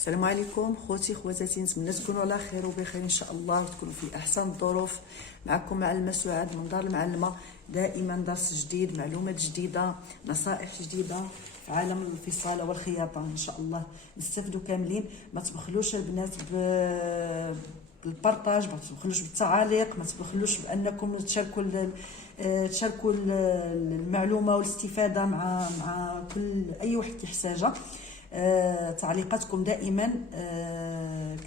السلام عليكم خوتي خواتاتي، نتمنى تكونوا على خير وبخير ان شاء الله وتكونوا في احسن الظروف. معكم معلمه سعاد من دار المعلمه، دائما درس جديد، معلومات جديده، نصائح جديده في عالم الفصاله والخياطه. ان شاء الله نستافدوا كاملين. ما تبخلوش البنات بالبارطاج، ما تبخلوش بالتعاليق، ما تبخلوش بانكم تشاركوا المعلومه والاستفاده مع كل اي واحد كيحتاجها. تعليقاتكم دائما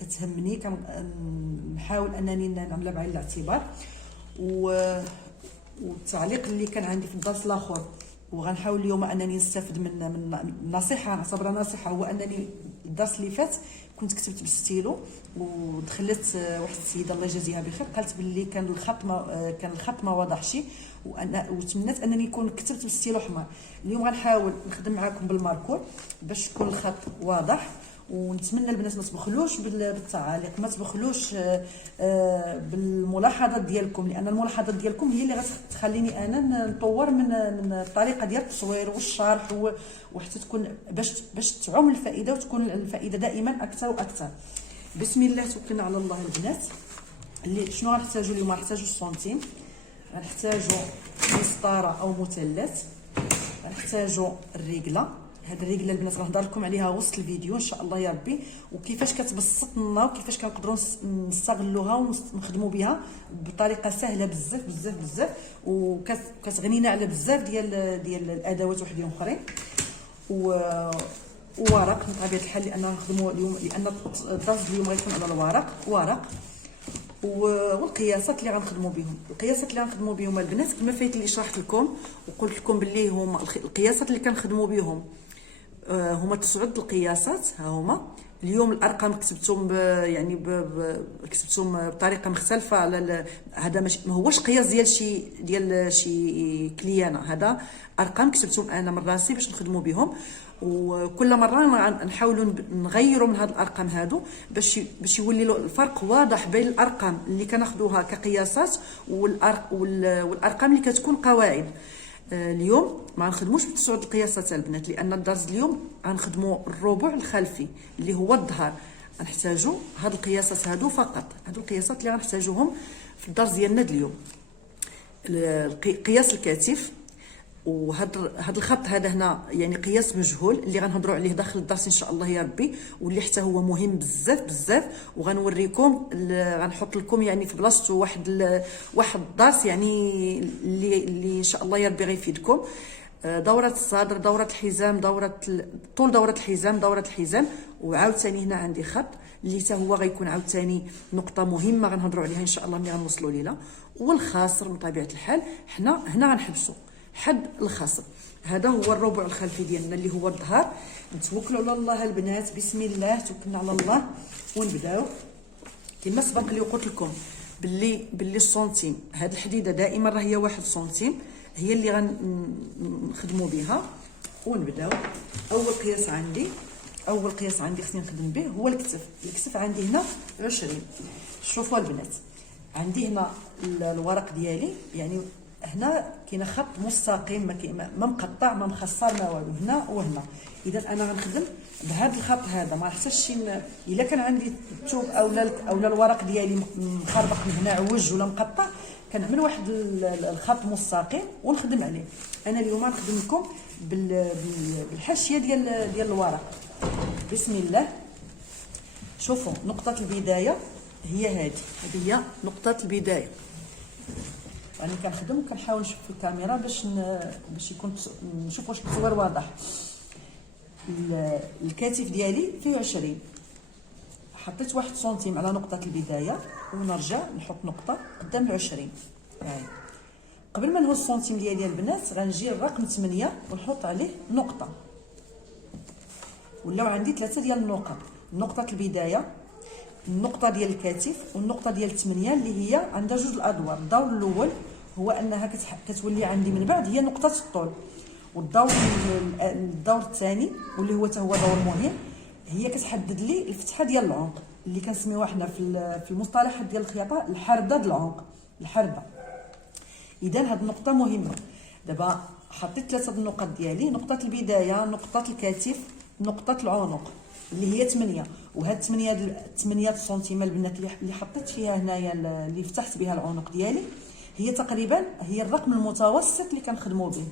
كتهمني، كنحاول انني نعملها بعين الاعتبار. والتعليق اللي كان عندي في الدرس الاخر وغنحاول اليوم انني نستافد من نصيحه، نعتبرها نصيحه، هو انني الدرس اللي فات كنت كتبت بالستيلو ودخلت واحد السيده الله يجازيها بخير قالت باللي كان الخط ما واضحش، وتمنات انني نكون كتبت بالستيلو حمر. اليوم غنحاول نخدم معكم بالماركور باش يكون الخط واضح. ونتمنى البنات ما تبخلوش بالتعاليق، ما تبخلوش بالملاحظات ديالكم، لان الملاحظات ديالكم هي اللي غتخليني انا نطور من الطريقه ديال التصوير والشرح، وحتى تكون باش تعم الفائده وتكون الفائده دائما اكثر واكثر. بسم الله توكلنا على الله البنات. اللي شنو غنحتاجوا اليوم؟ غنحتاجوا السنتيم، غنحتاجوا مسطره او مثلث، غنحتاجوا الرجله. هاد الرجله البنات غنهضر لكم عليها وسط الفيديو ان شاء الله يا ربي، وكيفاش كتبسط لنا وكيفاش كنقدروا نستغلوها ونخدموا بها بطريقه سهله بزاف بزاف بزاف، وكتغنينا على بزاف ديال الادوات وحدين اخرين. وورق بطبيعه الحال، لان نخدموا اليوم، لان الدرس اليوم غيكون على ورق. والقياسات اللي غنخدموا بهم، البنات كما فايت اللي شرحت لكم وقلت لكم باللي هما القياسات اللي كنخدموا بهم هما 9 القياسات. ها هما اليوم الارقام كتبتهم كتبتهم بطريقه مختلفه. على هذا ما هوش قياس ديال شي كليانه، هذا ارقام كتبتهم انا من راسي باش نخدموا بهم. وكل مره نحاولوا نغيروا من هاد الارقام هادو باش يولي الفرق واضح بين الارقام اللي كناخذوها كقياسات والارقام اللي كتكون قواعد. اليوم ما غنخدموش ب9 القياسات البنات، لان الدرس اليوم غنخدموا الربع الخلفي اللي هو الظهر. غنحتاجوا هاد القياسات هادو فقط، هادو القياسات اللي غنحتاجوهم في الدرس ديالنا اليوم. قياس الكتف، وهذا الخط هذا هنا يعني قياس مجهول اللي غنهضروا عليه داخل الدرس ان شاء الله يا ربي، واللي حتى هو مهم بزاف بزاف. وغنوريكم غنحط لكم يعني في بلاصتو واحد الدرس يعني اللي ان شاء الله يا ربي غيفيدكم. دوره الصدر، دوره الحزام، طول دوره الحزام. وعاوتاني هنا عندي خط اللي حتى هو غيكون عاوتاني نقطه مهمه غنهضروا عليها ان شاء الله ملي غنوصلوا ليها. والخاصر بطبيعه الحال حنا هنا غنحبسوا حد الخصر. هذا هو الربع الخلفي ديالنا اللي هو الظهر. نتوكلوا على الله البنات، بسم الله توكلنا على الله ونبداو. كما سبق لي وقلت لكم باللي السنتيم، هذه الحديده دائما راه هي 1 سنتيم، هي اللي غنخدموا بها. ونبداو. اول قياس عندي خصني نخدم به هو الكتف عندي هنا 20. شوفوا البنات، عندي هنا الورق ديالي، يعني هنا كاين خط مستقيم، ما مقطع ما مخصر ما والو، هنا وهنا. اذا انا غنخدم بهذا الخط هذا، ما نحتاجش الا كان عندي الثوب اولا الورق ديالي مخربق من هنا عوج ولا مقطع، كنعمل واحد الخط مستقيم ونخدم عليه. انا اليوم غنخدم لكم بالحاشيه ديال الورق. بسم الله. شوفوا نقطه البدايه هي هذه هي نقطه البدايه. يعني كنخدم وكنحاول نشوف في الكاميرا باش يكون نشوف واش التصوير واضح. الكتف ديالي فيه 20، حطيت 1 سنتيم على نقطه البدايه ونرجع نحط نقطه قدام 20. يعني قبل ما نهز السنتيم ديالي البنات غنجي الرقم 8 ونحط عليه نقطه. ولاو عندي 3 ديال النقط، نقطه البدايه، النقطه ديال الكتف، والنقطه ديال 8 اللي هي عندها 2 الادوار. الدور الاول هو انها كتولي عندي من بعد هي نقطه الطول، والدور الثاني واللي هو حتى هو دور مهم، هي كتحدد لي الفتحه ديال العنق اللي كنسميوها حنا في المصطلحات ديال الخياطه الحرده ديال العنق، الحرده. اذا هذه النقطه مهمه. دابا حطيت 3 النقط ديالي، نقطه البدايه، نقطه الكتف، نقطه العنق. اللي هي 8. وهاد 8 سنتيم البنات اللي حطيت فيها هنايا اللي فتحت بها العنق ديالي، هي تقريبا هي الرقم المتوسط اللي كنخدموا به.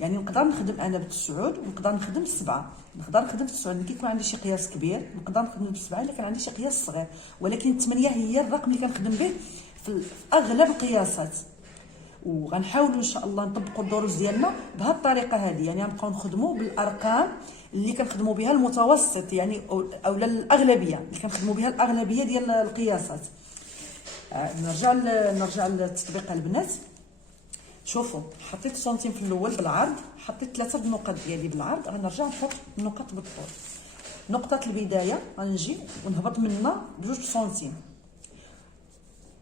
يعني نقدر نخدم انا بالتسعود ونقدر نخدم بالسبعه، نقدر نخدم بالتسعود ملي كيكون عندي شي قياس كبير، نقدر نخدم بالسبعه الا كان عندي شي قياس صغير، ولكن 8 هي الرقم اللي كنخدم به في اغلب القياسات. وغنحاولوا ان شاء الله نطبقوا الدروس ديالنا بهذه الطريقه هذه، يعني غنبقاو نخدموا بالارقام اللي كنخدموا بها المتوسط، يعني او الاغلبيه اللي كنخدموا بها الاغلبيه ديال القياسات. نرجع للتطبيق البنات. شوفوا حطيت سنتيم في الاول بالعرض، حطيت 3 النقط ديالي بالعرض، غنرجع نحط النقط بالطول. نقطه البدايه غنجي ونهبط منها ب2 سنتيم.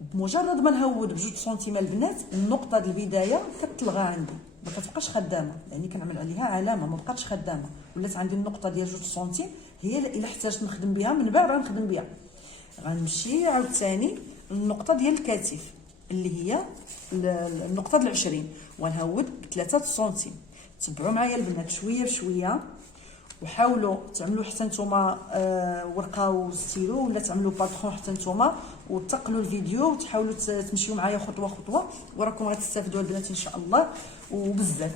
بمجرد ما نهود ب2 سنتيم البنات، النقطه ديال البدايه كتلغى عندي، ما كتبقاش خدامه، يعني كنعمل عليها علامه ما بقاتش خدامه، ولات عندي النقطه ديال 2 سنتيم هي الا احتاجت نخدم بها من بعد غنخدم بها. غنمشي عاوتاني النقطه ديال الكتف اللي هي النقطه ديال 20، وغنهود ب3 سنتيم. تبعوا معايا البنات شويه بشويه، وحاولوا تعملوا حتى نتوما ورقه وستيلو، ولا تعملوا باترون حتى نتوما، وتقلوا الفيديو وتحاولوا تمشيو معايا خطوه خطوه، وراكم غتستافدوا البنات ان شاء الله وبزاف.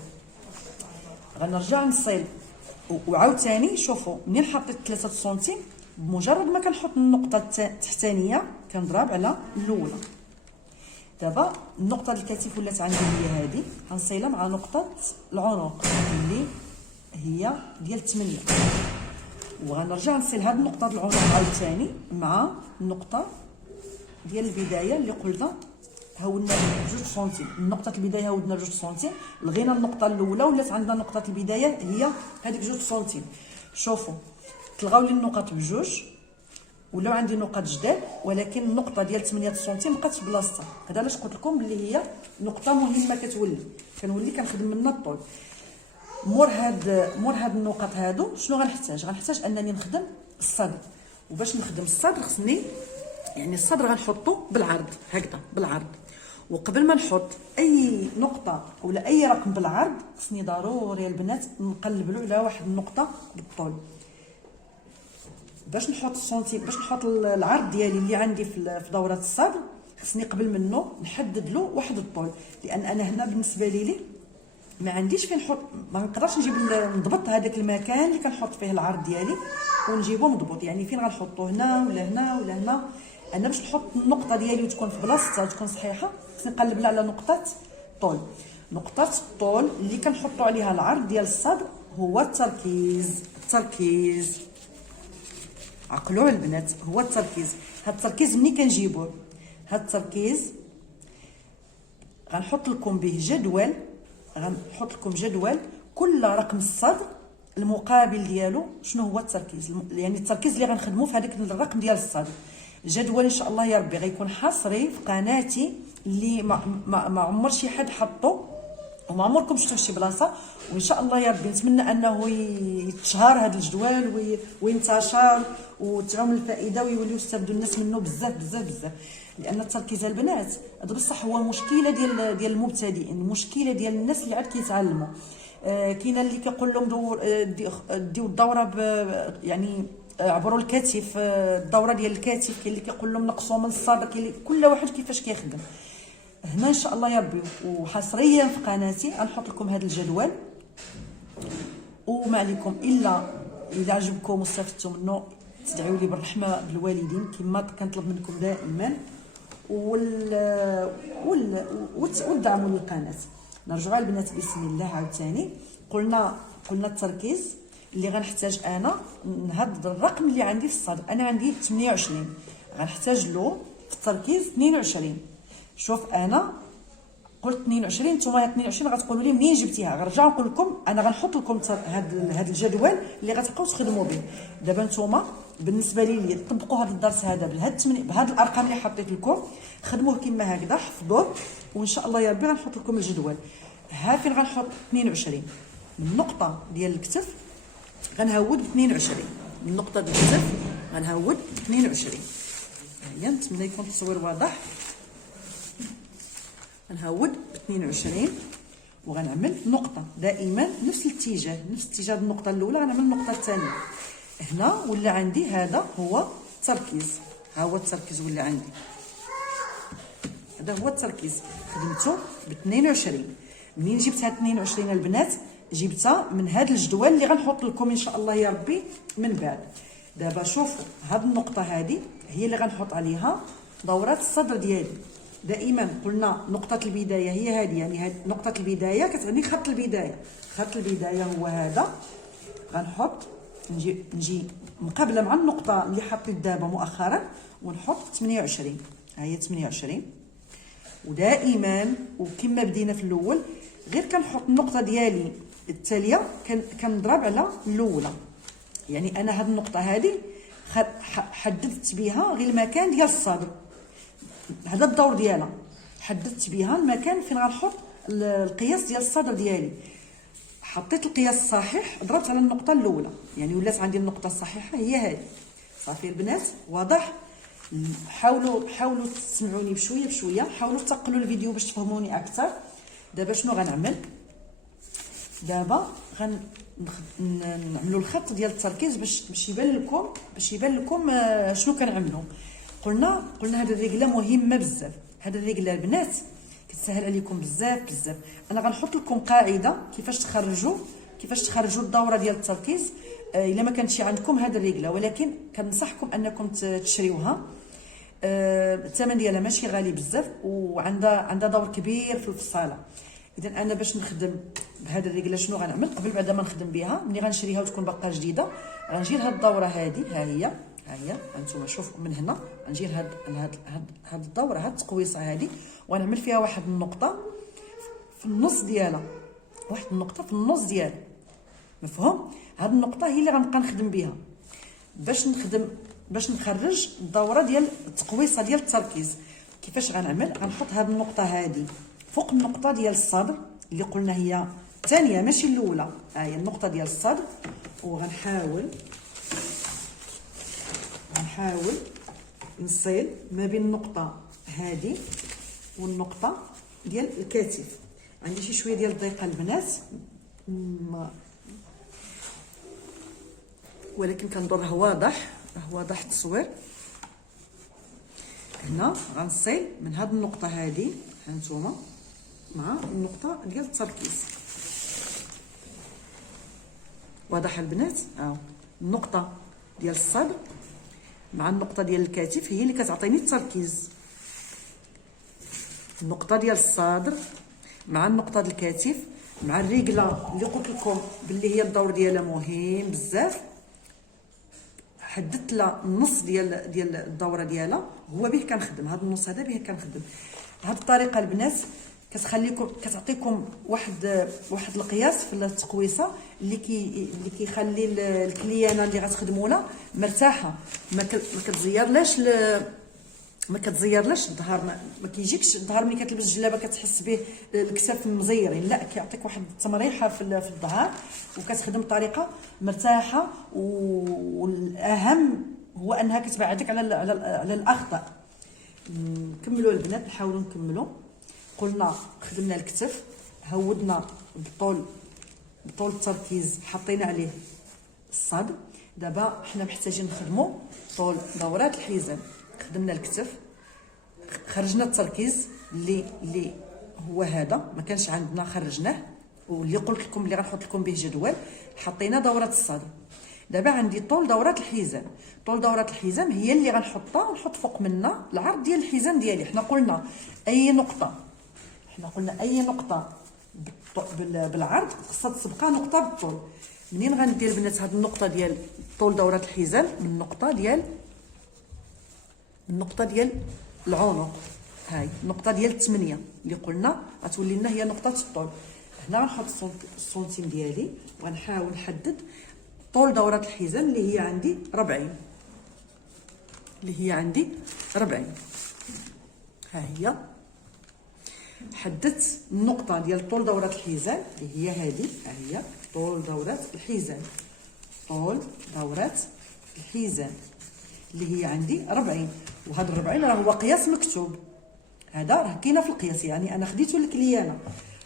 غنرجع نصيل وعاوتاني شوفوا منين حطيت 3 سنتيم، بمجرد ما كنحط النقطه التحتانيه كنضرب على الاولى. دابا النقطه ديال الكتف ولات عندي هي هذه، غنصيلها مع نقطه العنق اللي هي ديال 8، وغنرجع نصيل هذه النقطه ديال العنق عاوتاني مع النقطه ديال البدايه اللي قلنا هودنا ب2 سنتيم. النقطه البدايه هودنا ب2 سنتيم، لغينا النقطه الاولى ولات عندنا نقطه البدايه هي هذيك 2 سنتيم. شوفوا تلغاو لي النقط بجوج، ولاو عندي نقط جداد، ولكن النقطه ديال 8 سنتيم بقات في بلاصتها. هذا علاش قلت لكم بلي هي نقطه مهمه كتولي كنخدم منها الطول. مور هاد النقط هادو شنو غنحتاج انني نخدم الصدر. وباش نخدم الصدر خصني يعني الصدر غنحطو بالعرض هكذا بالعرض، وقبل ما نحط اي نقطه ولا اي رقم بالعرض خصني ضروري البنات نقلبلو على واحد النقطه بالطول. باش نحط العرض ديالي اللي عندي في دوره الصدر، خصني قبل منه نحدد له واحد الطول، لان انا هنا بالنسبه لي ما عنديش فين نحط، ما نقدرش نجيب نضبط هذاك المكان اللي كنحط فيه العرض ديالي ونجيبو مضبوط، يعني فين غنحطو هنا ولا هنا ولا هنا. انا باش نحط النقطه ديالي وتكون في بلاصتها وتكون صحيحه خصني نقلب لها على نقطه طول. نقطه الطول اللي كنحطوا عليها العرض ديال الصدر هو التركيز. عقلوا البنات، هو التركيز. هاد التركيز ملي كنجيبوه، هاد التركيز غنحط لكم به جدول، كل رقم الصدر المقابل ديالو شنو هو التركيز، يعني التركيز اللي غنخدموه في هذاك الرقم ديال الصدر. جدول ان شاء الله يا ربي غيكون حصري في قناتي اللي ما عمر شي حد حطه وما عمركم شفتوه في شي بلاصه، وان شاء الله يا ربي نتمنى انه يتشهر هذا الجدول وينتشر وتعم الفائده ويوليو يستافدوا الناس منه بزاف. لان التركيز البنات هذا بصح هو مشكله ديال المبتدئين، مشكله ديال الناس اللي عاد كيتعلموا. كاين اللي كيقول لهم ديو الدوره يعني عبروا الكتف، الدوره ديال الكتف، كاين اللي كيقول لهم نقصوا من الصدر، كاين كل واحد كيفاش كيخدم. هنا ان شاء الله يا ربي وحصريا في قناتي غنحط لكم هذا الجدول، وما عليكم الا اذا عجبكم واستفدتوا منه تدعيوا لي بالرحمه بالوالدين كما كنطلب منكم دائما، والدعم للقناه. نرجعوا البنات بسم الله عاوتاني. قلنا التركيز اللي غنحتاج انا هذا الرقم اللي عندي في الصدر، انا عندي 28، غنحتاج له في التركيز 22. شوف انا قلت 22، نتوما 22 غتقولوا لي منين جبتيها، غنرجع نقول لكم انا غنحط لكم هذا الجدول اللي غتبقاو تخدموا به. دابا نتوما بالنسبه لي طبقوا هذا الدرس هذا بهاد الارقام اللي حطيت لكم، خدموه كما هكذا حفظوه، وان شاء الله يا ربي غنحط لكم الجدول. ها فين غنحط 22 من النقطه ديال الكتف غنهود ب 22، من النقطه ديال الكتف غنهود ب 22. هيا نتمنى يكون التصوير واضح. غنهود ب 22 وغنعمل نقطه، دائما نفس الاتجاه، نفس اتجاه النقطه الاولى غنعمل النقطه الثانيه. هنا ولا عندي هذا هو التركيز، ها هو التركيز ولا عندي، هذا هو التركيز. خدمته ب 22. منين جبت هاد 22 البنات؟ جبتها من هاد الجدول اللي غنحط لكم ان شاء الله يا ربي من بعد. دابا شوفوا هاد النقطه هذه هي اللي غنحط عليها دورات الصدر ديالي. دائما قلنا نقطه البدايه هي هذه، يعني هاد نقطه البدايه كتعني خط البدايه. خط البدايه هو هذا. غنحط نجي مقابله مع النقطه اللي حطيت دابا مؤخرا ونحط 28. ها هي 28. ودائما وكما بدينا في الاول غير كنحط النقطه ديالي التاليه كنضرب على الاولى. يعني انا هاد النقطه هذه حددت بها غير المكان ديال الصدر، هذا الدور ديالها حددت بها المكان فين غنحط القياس ديال الصدر ديالي. حطيت القياس الصحيح، ضربت على النقطه الاولى، يعني ولات عندي النقطه الصحيحه هي هذه. صافي البنات واضح؟ حاولوا تسمعوني بشويه بشويه، حاولوا تقلوا الفيديو باش تفهموني اكثر. دابا شنو غنعمل؟ دابا نعملوا الخط ديال التركيز باش يبان لكم شنو كنعملوا. قلنا هذه الرجله مهمه بزاف. هذه الرجله البنات كتسهل عليكم بزاف. انا غنحط لكم قاعده كيفاش تخرجوا الدوره ديال التركيز الا ما كانتش عندكم هذه الرجله، ولكن كنصحكم انكم تشريوها. الثمن ديالها ماشي غالي بزاف وعندها دور كبير في الصاله. اذا انا باش نخدم بهذه الرجله شنو غنعمل؟ قبل بعد ما نخدم بها، ملي غنشريها وتكون باقا جديده، غنجي لهاد الدوره هذه، ها هي هانتوما شوفوا من هنا، غنجي لهاد الدوره، هاد التقويصه هذه، ونعمل فيها واحد النقطه في النص ديالها، مفهوم؟ هاد النقطه هي اللي غنبقى نخدم بها باش نخرج الدوره ديال التقويصه ديال التركيز. كيفاش غنعمل؟ غنحط هاد النقطه هذه فوق النقطه ديال الصدر اللي قلنا هي الثانيه ماشي الاولى، هي النقطه ديال الصدر، وغنحاول نصيل ما بين النقطه هذه والنقطه ديال الكتف. عندي شي شويه ديال الضيقه البنات، ولكن كنظن راه واضح التصوير. هنا غنصيل من هاد النقطه هذه هانتوما مع النقطه ديال التركيز. واضح البنات؟ النقطه ديال الصدر مع النقطه ديال الكتف هي اللي كتعطيني التركيز. النقطه ديال الصدر مع النقطه ديال الكتف مع الرجله اللي قلت لكم باللي هي الدور ديالها مهم بزاف. حددت لها النص ديال الدوره ديالها، هو به كنخدم. هذا النص هذا به كنخدم. هذه الطريقه البنات كتعطيكم واحد القياس في التقويصه اللي كيخلي الكليانه اللي غتخدموا لها مرتاحه، ما كتزيرلاش الظهر. ما كيجيكش الظهر ملي كتلبس الجلابه كتحس به الكتاف مزيرين، لا، كيعطيك واحد التمريحه في الظهر وكتخدم بطريقه مرتاحه. والاهم هو انها كتبعدك على الاخطاء. نكملوا البنات، نحاولوا نكملوا. قلنا خدمنا الكتف، هودنا بطول التركيز، حطينا عليه الصدر. دابا حنا محتاجين نخدموا طول دورات الحزام. خدمنا الكتف، خرجنا التركيز اللي هو هذا، ما كانش عندنا خرجناه، واللي قلت لكم اللي غنحط لكم به جدول. حطينا دورات الصدر. دابا عندي طول دورات الحزام. طول دورات الحزام هي اللي غنحطها، نحط فوق منها العرض ديال الحزام ديالي. حنا قلنا اي نقطه بالعرض خصها تسبقها نقطه بالطول. منين غندير البنات هاد النقطه ديال طول دورات الحزام؟ من النقطه ديال العنق. هاي النقطه ديال 8 اللي قلنا غتولي لنا هي نقطه الطول. هنا غنحط السنتيم ديالي وغنحاول نحدد طول دورات الحزام اللي هي عندي 40. ها هي حددت النقطه ديال طول دورات الحزام اللي هي هذه. ها هي طول دورات الحزام اللي هي عندي 40. وهذا 40 راه هو قياس مكتوب، هذا راه كاينه في القياس، يعني انا خديته للكليانه.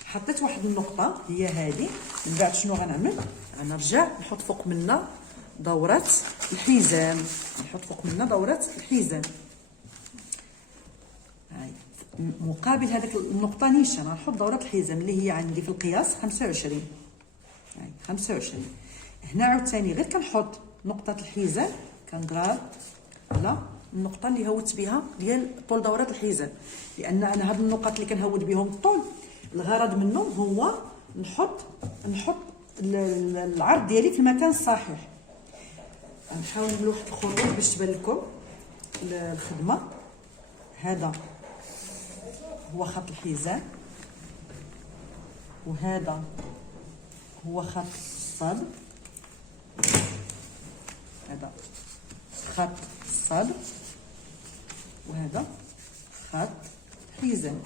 حطيت واحد النقطه هي هذه. من بعد شنو غنعمل؟ غنرجع نحط فوق منها دوره الحزام، نحط فوق منها دوره الحزام. هاي مقابل هذاك النقطه نيشان غنحط دوره الحزام اللي هي عندي في القياس 25. هاي 25. هنا عاوتاني غير كنحط نقطه الحزام كنضرب على النقطه اللي هوت بها ديال طول دوره الحزام، لان انا هاد النقط اللي كنهود بهم الطول الغرض منهم هو نحط العرض ديالي في المكان الصحيح. غنحاول ندير واحد الخطوط باش تبان لكم الخدمه. هذا هو خط الحزام، وهذا هو خط الصدر، هذا خط الصدر، وهذا خط الحزام.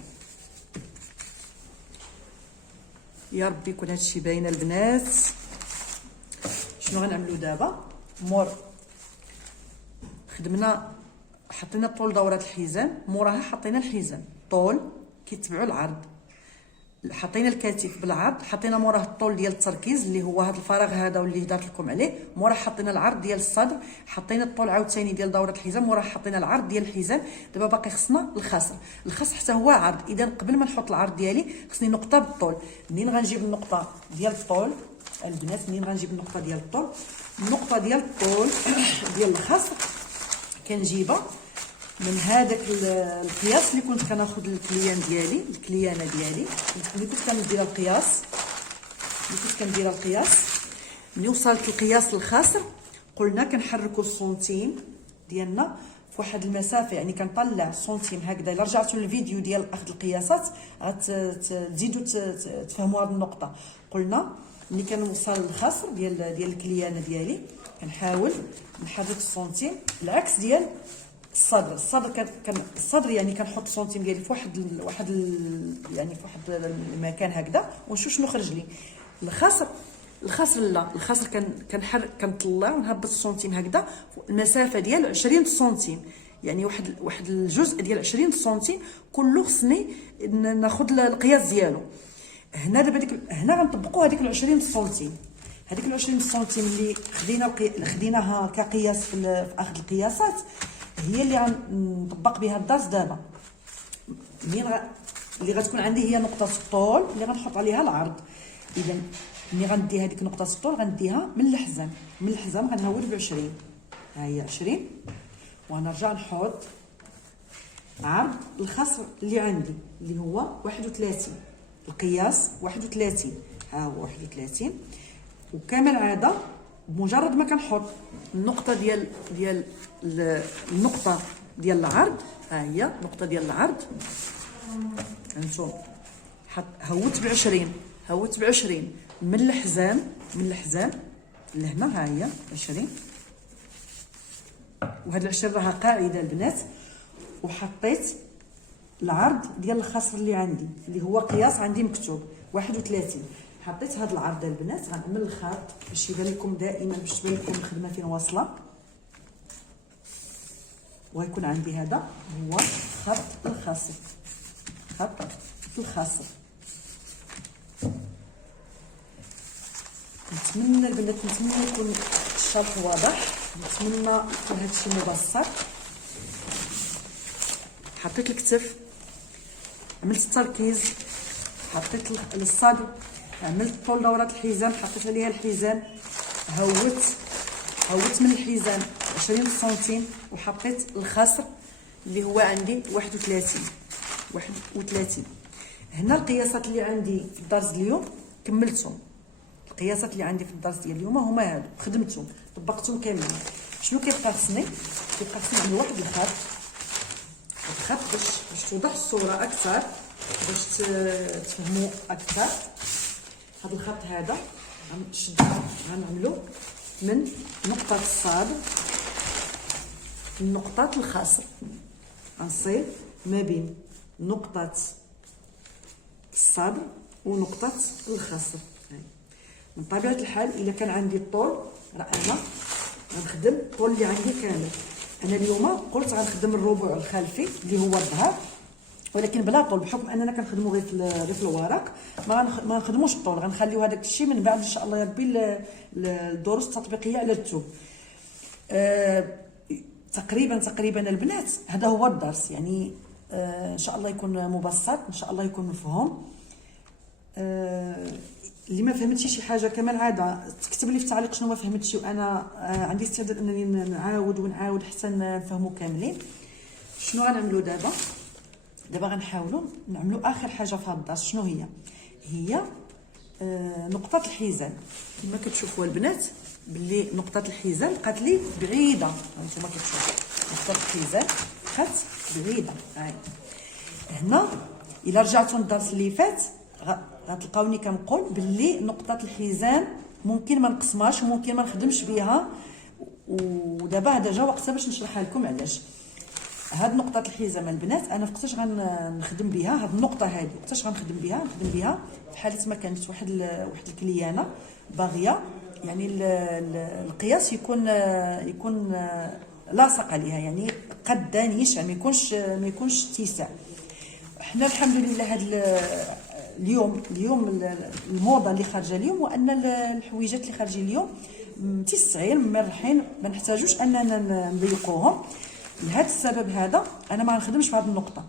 يا ربي يكون هادشي باين البنات. شنو غنعملو دابا؟ مور خدمنا حطينا طول دوره الحزام، موراها حطينا الحزام طول كيتبعوا العرض، حطينا الكتف بالعرض، حطينا موراه الطول ديال التركيز اللي هو هذا الفراغ هذا واللي هضرت لكم عليه، موراه حطينا العرض ديال الصدر، حطينا الطول عاوتاني ديال دوره الحزام، موراه حطينا العرض ديال الحزام. دابا باقي خصنا الخصر. الخصر حتى هو عرض، اذا قبل ما نحط العرض ديالي خصني نقطه بالطول. منين غنجيب النقطه ديال الطول البنات؟ منين غنجيب النقطه ديال الطول؟ النقطه ديال الطول ديال الخصر كنجيبها من هذاك القياس اللي كنت كناخذ الكليانه ديالي اللي كنت كندير القياس. ملي وصلت القياس الخاسر قلنا كنحركوا السنتيم ديالنا في واحد المسافه، يعني كنطلع السنتيم هكذا. الا رجعتوا للفيديو ديال اخذ القياسات غتزيدوا تفهموا هذه النقطه. قلنا ملي كنوصل للخاسر ديال الكليانه ديالي كنحاول نحرك السنتيم العكس ديال الصدر يعني كنحط السنتيم ديالي في واحد المكان هكذا ونشوف شنو خرج لي. الخصر لا، الخصر كنحرك كنطلع ونهبط السنتيم هكذا المسافه ديال 20 سنتيم، يعني واحد الجزء ديال 20 سنتيم كله خصني ناخذ القياس ديالو. هنا دابا هنا غنطبقوا هذيك 20 سنتيم. هذيك 20 سنتيم اللي خديناها كقياس في اخذ القياسات هي اللي غنطبق بها الدرس دابا. اللي غتكون عندي هي نقطه الطول اللي غنحط عليها العرض. اذا ملي غندي هذيك نقطه الطول غنديها من الحزام غنهود ب 20. ها هي 20 وغنرجع نحط عرض الخصر اللي عندي اللي هو 31 القياس 31. ها هو 31. وكما العاده بمجرد ما كنحط النقطه ديال النقطه ديال العرض، ها هي النقطه ديال العرض هانتوما هوت ب 20 من الحزام لهنا. ها هي 20 وهاد 20 راها قاعده البنات. وحطيت العرض ديال الخصر اللي عندي اللي هو قياس عندي مكتوب 31. حطيت هاد العرض البنات غنعمل الخط باش يبان لكم دائما، باش تبان لكم الخدمه فين واصله. ويكون عندي هذا هو خط الخصر. نتمنى البنات يكون الشرح واضح، نتمنى يكون هادشي مبسط. حطيت الكتف، عملت التركيز، حطيت الصدر، عملت طول دوره الحزام، حطيت عليها الحزام، هوت من الحزام 20 سنتيم وحطيت الخصر اللي هو عندي 31. هنا القياسات اللي عندي في الدرس اليوم كملتهم. القياسات اللي عندي في الدرس ديال اليوم هما هادو، خدمتهم طبقتهم كاملين. شنو كيبقى خصني نعمل واحد الخط باش توضح الصوره اكثر، باش تفهموا اكثر. هذا الخط هذا غنعملو من نقطه الصاد لنقطه الخصر، غنصيب ما بين نقطه الصدر ونقطه الخصر. من طبيعه الحال الا كان عندي الطول راه انا غنخدم الطول اللي عندي كامل. انا اليوم قلت غنخدم الربع الخلفي اللي هو الظهر، ولكن بلا طول، بحكم اننا كنخدموا غير في الورق، ما نخدموش الطول. غنخليو هذاك الشيء من بعد ان شاء الله يا ربي الدروس التطبيقيه على الثوب. تقريبا البنات هذا هو الدرس، يعني ان شاء الله يكون مبسط، ان شاء الله يكون مفهوم. اللي ما فهمتش شي حاجه كمان عاده تكتب لي في التعليق شنو ما فهمتش، وانا عندي استعداد انني نعاود حتى نفهموا كاملين. شنو غنعملوا دابا غنحاولوا نعملوا اخر حاجه في هذا الدرس. شنو هي نقطه الحزام. كما كتشوفوا البنات باللي نقطه الحزام بقات لي بعيده، هانتوما كتشوفوا نقطه الحزام بقات بعيده. هنا الا رجعتوا للدرس اللي فات غتلقاوني كنقول باللي نقطه الحزام ممكن ما نقسمهاش وممكن ما نخدمش بها، ودابا هذا جا وقتها باش نشرحها لكم علاش. هاد نقطه الحزام البنات انا فقتاش غنخدم بها هاد النقطه هذه، فقتاش غنخدم بها في حاله ما كانت واحد الكليانه باغيه يعني القياس يكون لاصق عليها، يعني قد نيشان ما يكونش اتساع. حنا الحمد لله هاد اليوم الموضه اللي خارجه اليوم، وان الحويجات اللي خارجين اليوم متسعين مرحين، ما نحتاجوش اننا نضيقوهم. لهذا السبب هذا انا ما غنخدمش في هذه النقطه.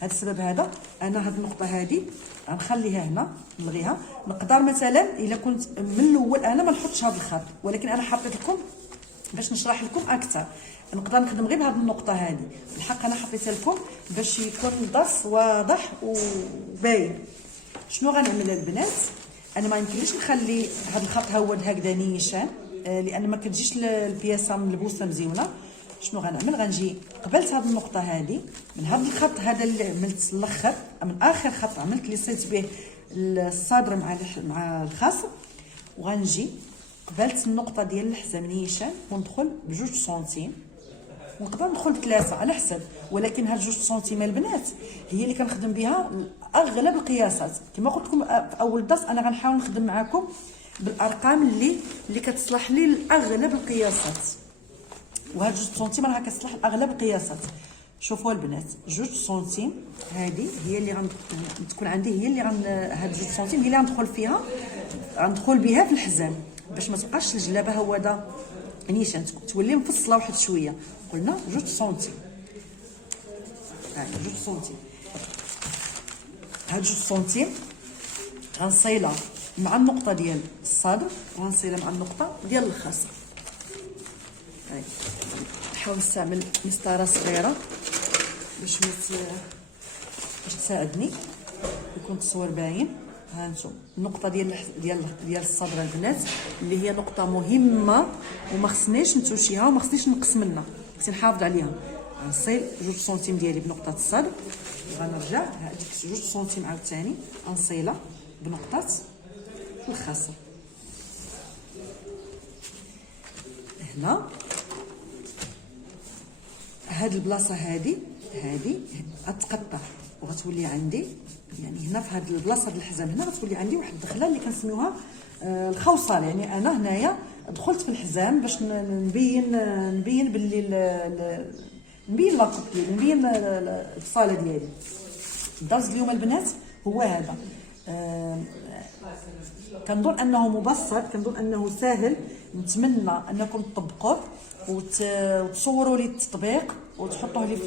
هذا السبب هذا انا هذه النقطه هذه غنخليها هنا، نلغيها. نقدر مثلا الا كنت من الاول انا ما نحطش هذا الخط، ولكن انا حطيت لكم باش نشرح لكم اكثر. نقدر نخدم غير بهذه النقطه هذه، بالحق انا حطيتها لكم باش يكون الدرس واضح وباين. شنو غنعمل البنات؟ انا ما يمكنليش نخلي هذا الخط هود هكذا نيشان، لان ما كتجيش البياسه ملبوسه مزيونه. شنو غنعمل؟ غنجي قبلت هذه النقطه هذه من هذا الخط هذا اللي عملت الاخر، من اخر خط عملت اللي صيت به الصدر مع الخصر، وغنجي قبلت النقطه ديال الحزام نيشان وندخل بجوج سنتيم، ونقدر ندخل بثلاثه على حسب. ولكن هاد جوج سنتيم البنات هي اللي كنخدم بها اغلب القياسات. كما قلت لكم في اول الدرس انا غنحاول نخدم معكم بالارقام اللي كتصلح لي لاغلب القياسات، وهاد جوج سنتيم راها كتصلح لاغلب القياسات. شوفوا البنات جوج سنتيم هذه هي اللي غتكون عندي، هي اللي هاد جوج سنتيم هي اللي غندخل بها في الحزام باش ما تبقاش الجلابه هوده نيشان، تولي مفصله واحد شويه. قلنا جوج سنتيم، جوج سنتيم. هاد جوج سنتيم غنصيلها مع النقطه ديال الصدر، وغنصيلها مع النقطه ديال الخصر. نحاول نستعمل مسطره صغيره باش تساعدني يكون التصوير باين. ها انتم النقطه ديال الصدر البنات اللي هي نقطه مهمه وما خصنيش نتوشيها وما خصنيش نقص منها، خصني نحافظ عليها. غنصيل جوج سنتيم ديالي بنقطه الصدر، وغنرجع هذيك جوج سنتيم عاوتاني غنصيلها بنقطه الخصر. هنا هاد البلاصه هذه غتقطع وغتولي عندي، يعني هنا في هاد البلاصه ديال الحزام هنا غتولي عندي واحد الدخله اللي كنسميوها الخوصال. يعني انا هنايا دخلت في الحزام باش نبين باللي نبين لاكوب ديالي، نبين الصاله ديالي. الدرس اليوم البنات هو هذا. كنظن انه مبسط، كنظن انه سهل. نتمنى انكم تطبقوه وتصوروا لي التطبيق وتحطوه لي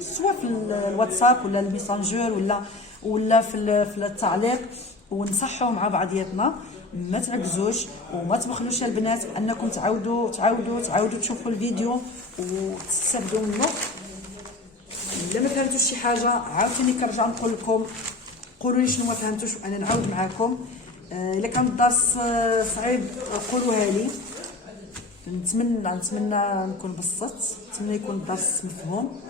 سواء في الواتساب ولا الميسنجر ولا في التعليق، ونصحوا مع بعضياتنا. ما تعكزوش وما تبخلوش البنات انكم تعاودوا تشوفوا الفيديو وتستافدوا منه. الا ما فهمتوش شي حاجه عاوتاني كنرجع نقول لكم، قولوا لي شنو ما فهمتوش وانا نعاود معكم. الا كان الدرس صعيب قولوها لي. نتمنى نكون بسطت، نتمنى يكون الدرس مفهوم.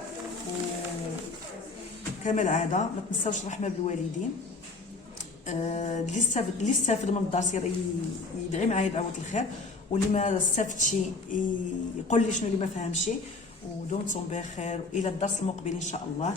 وكما العاده ما تنساوش الرحمه بالوالدين. اللي استافد من الدرس يدعي معايا دعوه الخير، واللي ما استفدش يقول لي شنو اللي ما فهمش. ودمتم بخير، والى الدرس المقبل ان شاء الله.